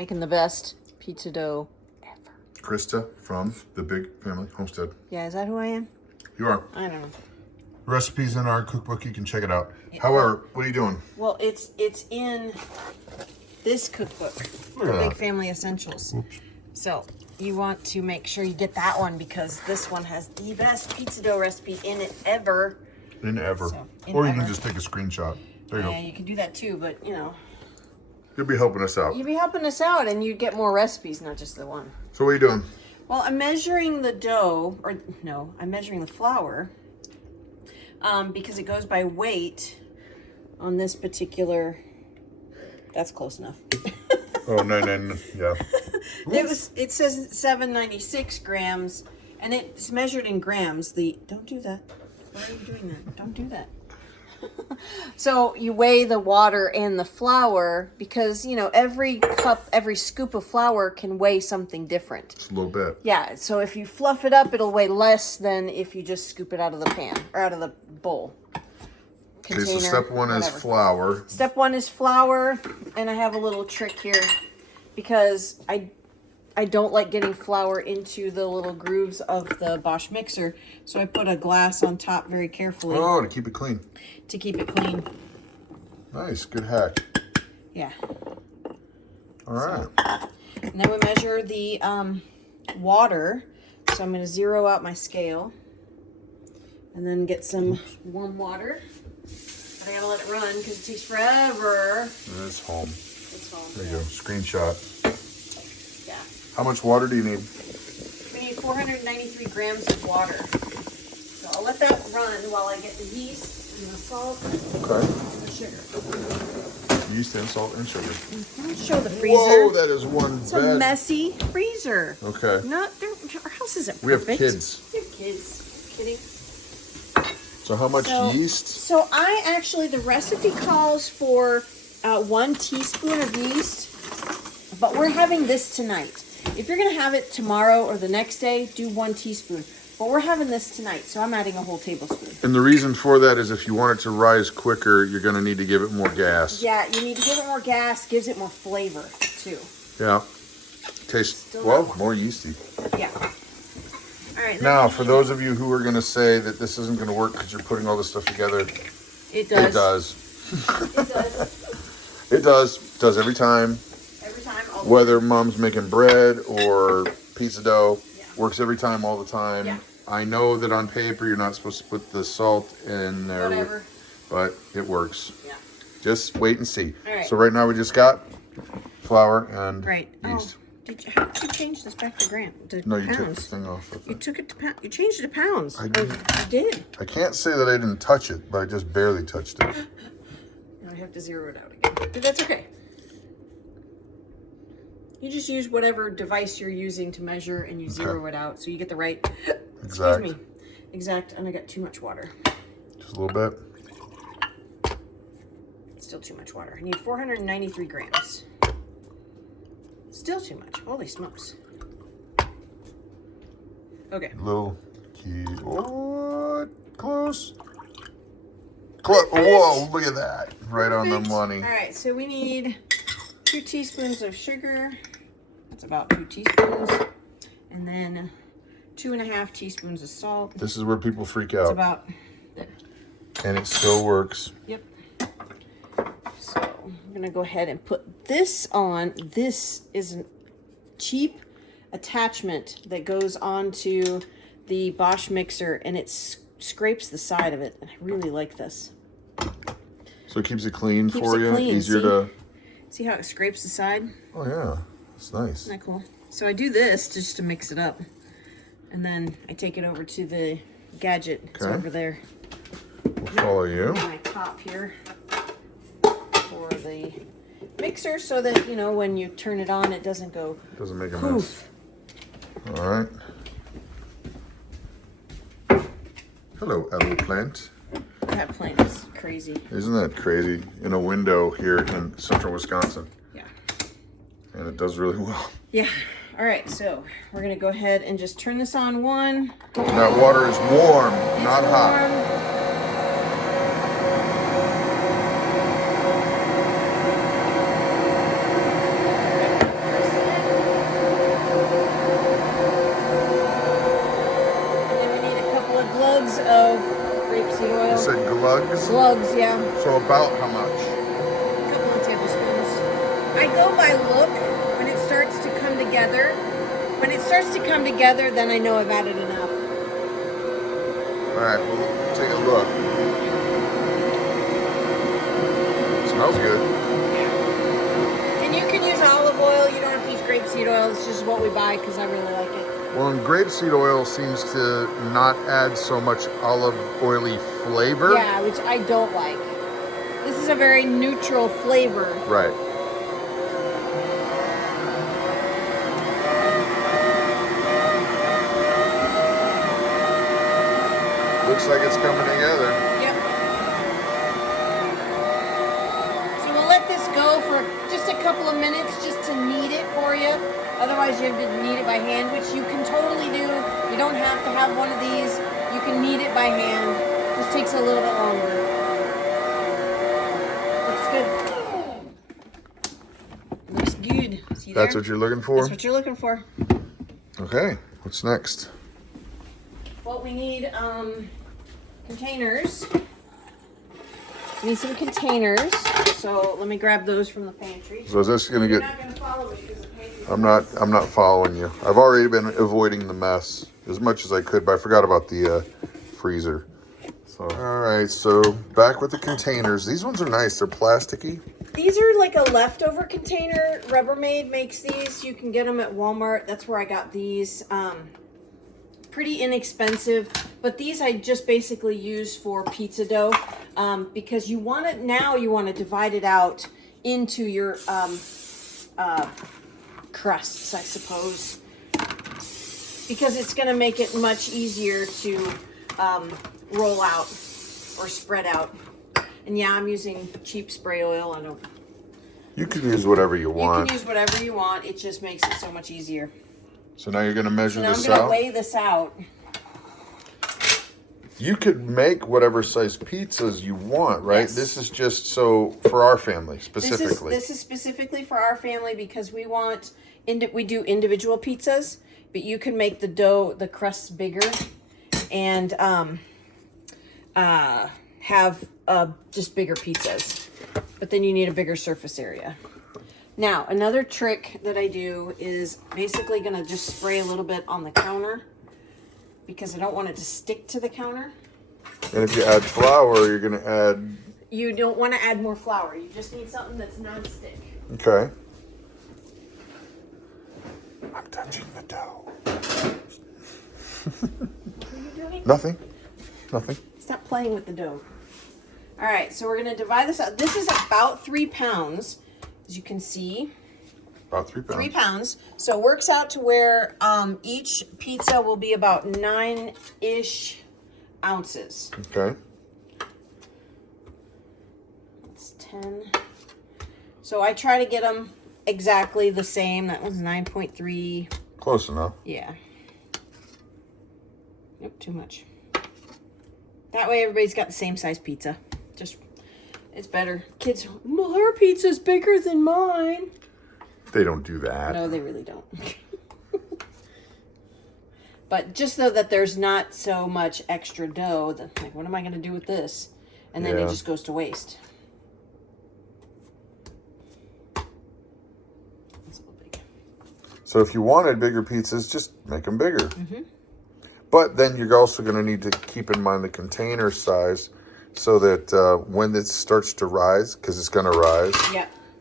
making the best pizza dough ever. Christa from the Big Family Homestead. Yeah, is that who I am? You are. I don't know. Recipes in our cookbook, you can check it out. Yeah. However, what are you doing? Well, it's in this cookbook, the Big Family Essentials. Oops. So you want to make sure you get that one because this one has the best pizza dough recipe in it ever. In ever. So, or you can just take a screenshot. There you go. Yeah, you can do that too, but you know. You'll be helping us out. You'd be helping us out and you'd get more recipes, not just the one. So what are you doing? Well, I'm measuring the dough, or no, I'm measuring the flour because it goes by weight on this particular, that's close enough. Oh, no, yeah. It says 796 grams and it's measured in grams. Don't do that. Why are you doing that? Don't do that. So you weigh the water and the flour because, you know, every scoop of flour can weigh something different. Just a little bit. Yeah, so if you fluff it up, it'll weigh less than if you just scoop it out of the pan or out of the bowl. Okay, so step one is flour. Step one is flour, and I have a little trick here because I don't like getting flour into the little grooves of the Bosch mixer, so I put a glass on top very carefully. Oh, to keep it clean. To keep it clean. Nice, good hack. Yeah. All right. And then we measure the water. So I'm going to zero out my scale. And then get some warm water. But I got to let it run because it takes forever. It's home. It's home. There you go. Screenshot. Yeah. How much water do you need? We need 493 grams of water. So I'll let that run while I get the yeast and the salt Okay. and the sugar. Yeast and salt and sugar. Show the freezer. Whoa, that is one It's bed. a messy freezer. Okay. Our house isn't perfect. We have kids. We have kids. Kidding. So how much yeast? So the recipe calls for 1 teaspoon of yeast, but we're having this tonight. If you're gonna have it tomorrow or the next day, do 1 teaspoon. But we're having this tonight, so I'm adding a whole tablespoon. And the reason for that is if you want it to rise quicker, you're gonna need to give it more gas. Yeah, you need to give it more gas, gives it more flavor too. Yeah. Tastes, well, more yeasty. Yeah. All right. Now, for those of you who are gonna say that this isn't gonna work because you're putting all this stuff together, it does. It does. It does. It does. It does every time. Every time. Whether mom's making bread or pizza dough, yeah. Works every time, all the time. Yeah. I know that on paper you're not supposed to put the salt in there, Whatever. but it works. Yeah. Just wait and see. All right. So right now we just got flour and yeast. How did you change this back to No, pounds? you took the thing off. You took it to pounds. You changed it to pounds. I did. I did. I can't say that I didn't touch it, but I just barely touched it. Now I have to zero it out again. But that's okay. You just use whatever device you're using to measure and you zero it out so you get the right, Exact. excuse me, exact, and I got too much water. Just a little bit. Still too much water. I need 493 grams. Still too much. Holy smokes. Okay. Little key. What? Close. Whoa, look at that. Right on the money. All right, so we need 2 teaspoons of sugar. That's about 2 teaspoons. And then 2.5 teaspoons of salt. This is where people freak out. It's about there. And it still works. Yep. So I'm gonna go ahead and put this on. This is a cheap attachment that goes onto the Bosch mixer and it scrapes the side of it. I really like this. So it keeps it clean Keeps for it you? clean. Easier to... See how it scrapes the side? Oh yeah, it's nice. Isn't that cool? So I do this just to mix it up. And then I take it over to the gadget. It's over there. We'll follow you. My top here for the mixer so that, you know, when you turn it on, it doesn't go Doesn't make a poof. mess. All right. Hello, apple plant. That plant is crazy. Isn't that crazy? In a window here in central Wisconsin. Yeah. And it does really well. Yeah. All right, so we're going to go ahead and just turn this on one. And that water is warm, not hot. Slugs, yeah. So about how much? A couple of tablespoons. I go by look when it starts to come together. When it starts to come together, then I know I've added enough. All right, we'll take a look. Smells good. And you can use olive oil. You don't have to use grapeseed oil. It's just what we buy because I really like it. Well, and grapeseed oil seems to not add so much olive oily flavor. Yeah, which I don't like. This is a very neutral flavor. Right. Looks like it's coming together. Yep. So we'll let this go for just a couple of minutes just to knead it for you. Otherwise, you have to knead it by hand, which you can totally do. You don't have to have one of these. You can knead it by hand. Just takes a little bit longer. Looks good. Looks good. See there? That's what you're looking for? That's what you're looking for. Okay, what's next? Well, we need containers. We need some containers. So let me grab those from the pantry. So is this gonna You're get... not going to follow me because the pantry. I'm not following you. I've already been avoiding the mess as much as I could, but I forgot about the freezer. So, all right, so back with the containers. These ones are nice. They're plasticky. These are like a leftover container. Rubbermaid makes these. You can get them at Walmart. That's where I got these. Pretty inexpensive, but these I just basically use for pizza dough because you want to divide it out into your crusts, I suppose, because it's going to make it much easier to roll out or spread out. And yeah, I'm using cheap spray oil. You can use whatever you want. You can use whatever you want. It just makes it so much easier. So now you're going to measure this I'm going to out? weigh this out. You could make whatever size pizzas you want, right? Yes. This is just so for our family specifically. This is specifically for our family because we do individual pizzas, but you can make the crusts bigger and have just bigger pizzas. But then you need a bigger surface area. Now, another trick that I do is basically going to just spray a little bit on the counter because I don't want it to stick to the counter. And if you add flour, you're going to add... You don't want to add more flour. You just need something that's non-stick. Okay. I'm touching the dough. What are you doing? Nothing. Nothing. Stop playing with the dough. All right, so we're going to divide this out. This is about 3 pounds. As you can see, about 3 pounds. 3 pounds. So it works out to where each pizza will be about 9-ish ounces. Okay. That's 10. So I try to get them exactly the same. That was 9.3. Close enough. Yeah. Nope, too much. That way everybody's got the same size pizza. It's better. Kids, well, her pizza's bigger than mine. They don't do that. No, they really don't. But just so that there's not so much extra dough, like, what am I going to do with this? And then it just goes to waste. That's a little big. So if you wanted bigger pizzas, just make them bigger. Mm-hmm. But then you're also going to need to keep in mind the container size so that when it starts to rise, because it's going to rise,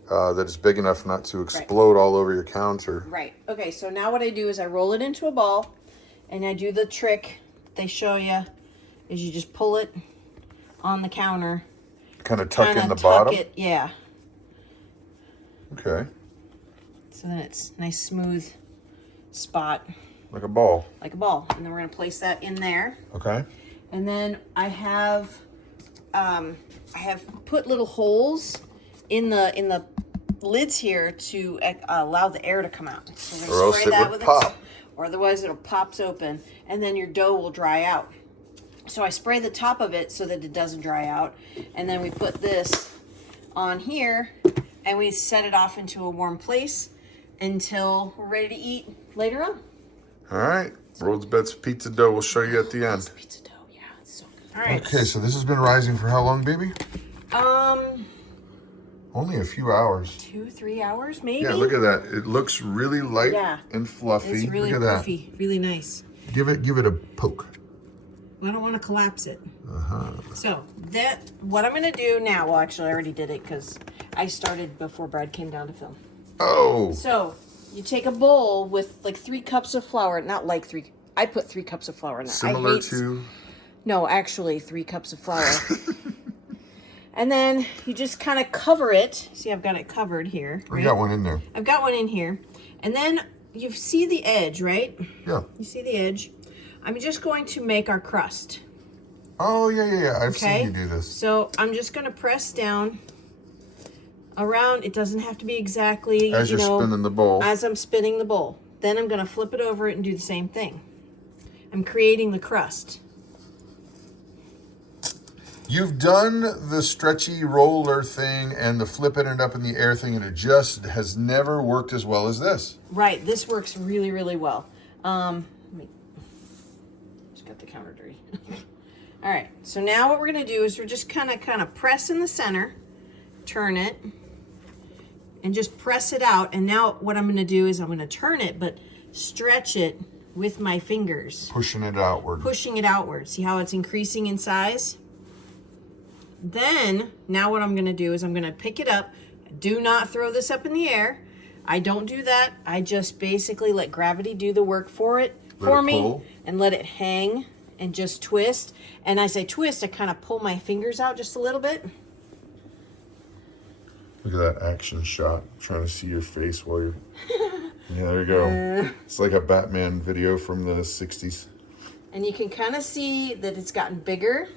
that it's big enough not to explode all over your counter. Right. Okay, so now what I do is I roll it into a ball, and I do the trick they show you, is you just pull it on the counter. Kind of tuck in the bottom? It, yeah. Okay. So then it's a nice smooth spot. Like a ball. Like a ball. And then we're going to place that in there. Okay. And then I have put little holes in the lids here to allow the air to come out. So or else it would pop. Or otherwise it'll pops open, and then your dough will dry out. So I spray the top of it so that it doesn't dry out, and then we put this on here, and we set it off into a warm place until we're ready to eat later on. All right. World's Best Pizza Dough. We'll show you at the end. Pizza dough, yeah, it's so good. All right. Okay, so this has been rising for how long, baby? Only a few hours. 2-3 hours, maybe? Yeah, look at that. It looks really light and fluffy. It's really look at poofy, really nice. Give it a poke. I don't want to collapse it. So what I'm going to do now, well, actually I already did it because I started before Brad came down to film. Oh. So you take a bowl with like 3 cups of flour, not like 3, I put 3 cups of flour in there. Similar to? No, actually 3 cups of flour. And then you just kind of cover it. See, I've got it covered here. Right? I got one in there. I've got one in here. And then you see the edge, right? Yeah. You see the edge? I'm just going to make our crust. Oh, yeah. I've seen you do this. So I'm just going to press down around. It doesn't have to be exactly, as you're spinning the bowl. As I'm spinning the bowl. Then I'm going to flip it over and do the same thing. I'm creating the crust. You've done the stretchy roller thing and the flipping it up in the air thing, and it just has never worked as well as this. Right. This works really, really well. Just got the counter dirty. All right. So now what we're going to do is we're just kind of press in the center, turn it, and just press it out. And now what I'm going to do is I'm going to turn it, but stretch it with my fingers. Pushing it outward. Pushing it outward. See how it's increasing in size? Then, now what I'm going to do is I'm going to pick it up. Do not throw this up in the air. I don't do that. I just basically let gravity do the work for me and let it hang and just twist. And as I twist, I kind of pull my fingers out just a little bit. Look at that action shot. I'm trying to see your face while you're... Yeah, there you go. It's like a Batman video from the 60s. And you can kind of see that it's gotten bigger.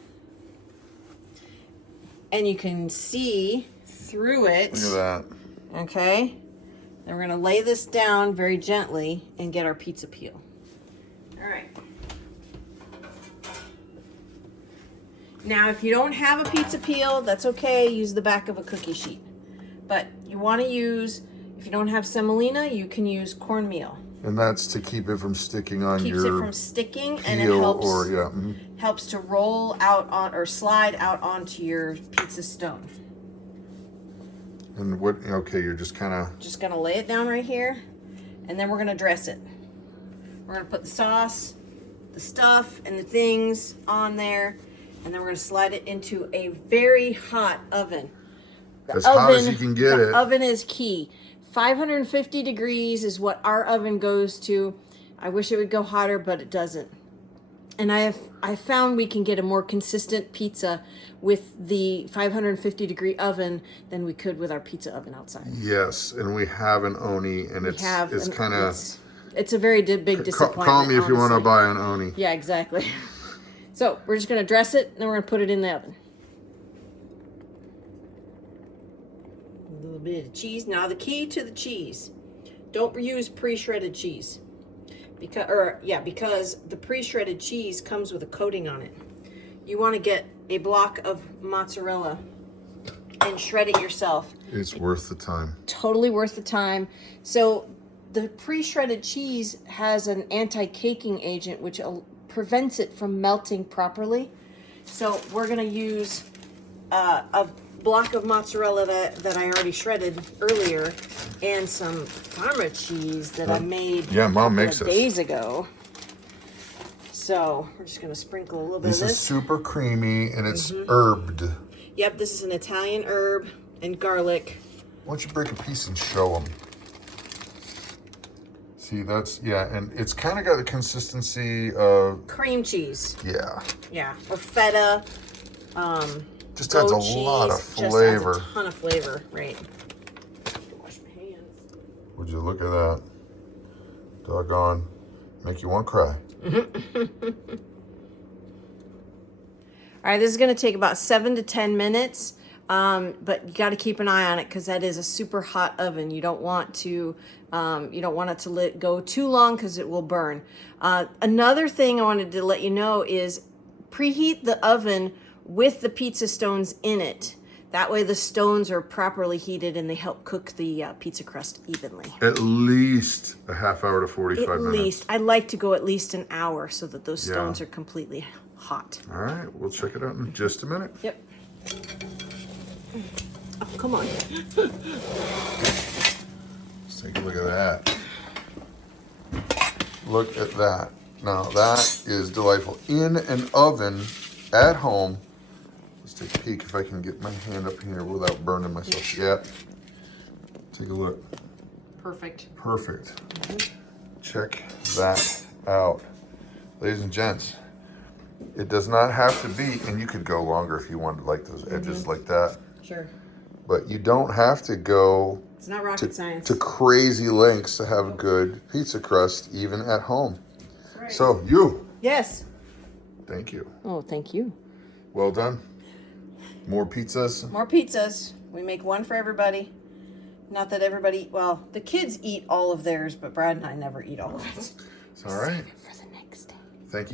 And you can see through it. Look at that. Okay. Then we're going to lay this down very gently and get our pizza peel. All right. Now, if you don't have a pizza peel, that's okay. Use the back of a cookie sheet. But you want to use, if you don't have semolina, you can use cornmeal. And that's to keep it from sticking on Keeps your it from sticking, and it helps helps to roll out on or slide out onto your pizza stone. And what? Okay, you're just gonna lay it down right here, and then we're gonna dress it. We're gonna put the sauce, the stuff, and the things on there, and then we're gonna slide it into a very hot oven. As hot as you can get it. The oven is key. 550 degrees is what our oven goes to. I wish it would go hotter, but it doesn't. And I found we can get a more consistent pizza with the 550 degree oven than we could with our pizza oven outside. Yes, and we have an Oni, and it's kind of... It's a very big disappointment. Call me if you want to buy an Oni. Yeah, exactly. So we're just going to dress it, and then we're going to put it in the oven. A little bit of cheese. Now the key to the cheese, don't use pre-shredded cheese, because the pre-shredded cheese comes with a coating on it. You want to get a block of mozzarella and shred it yourself. It's worth the time. Totally worth the time. So the pre-shredded cheese has an anti-caking agent which prevents it from melting properly. So we're going to use a block of mozzarella that I already shredded earlier, and some Parma cheese that I made Mom makes days ago. So we're just going to sprinkle a little bit of this. This is super creamy, and it's herbed. Yep, this is an Italian herb and garlic. Why don't you break a piece and show them? See, and it's kind of got the consistency of... cream cheese. Yeah. Yeah, or feta. Just adds a lot of flavor. Just adds a ton of flavor, right? Wash my hands. Would you look at that? Doggone. Make you want to cry. All right, this is going to take about 7 to 10 minutes, but you got to keep an eye on it because that is a super hot oven. You don't want to go too long because it will burn. Another thing I wanted to let you know is preheat the oven with the pizza stones in it. That way the stones are properly heated and they help cook the pizza crust evenly. At least a half hour to 45 minutes. At least. I like to go at least an hour so that those stones are completely hot. All right, we'll check it out in just a minute. Yep. Oh, come on. Let's take a look at that. Look at that. Now that is delightful. In an oven at home. Let's take a peek if I can get my hand up here without burning myself. Yeah. Take a look. Perfect. Perfect. Check that out. Ladies and gents, it does not have to be, and you could go longer if you wanted like those edges like that. Sure. But you don't have to go It's not rocket science. to crazy lengths to have good pizza crust, even at home. That's right. So you. Yes. Thank you. Oh, thank you. Well done. More pizzas. More pizzas. We make one for everybody. Not that everybody, well, the kids eat all of theirs, but Brad and I never eat all of it. It's all right. Save it for the next day.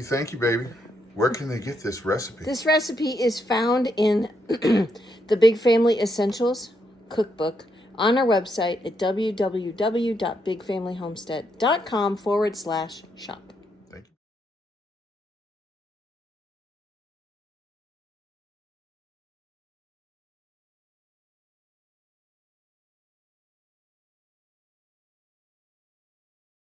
Thank you, baby. Where can they get this recipe? This recipe is found in the Big Family Essentials cookbook on our website at www.bigfamilyhomestead.com/shop.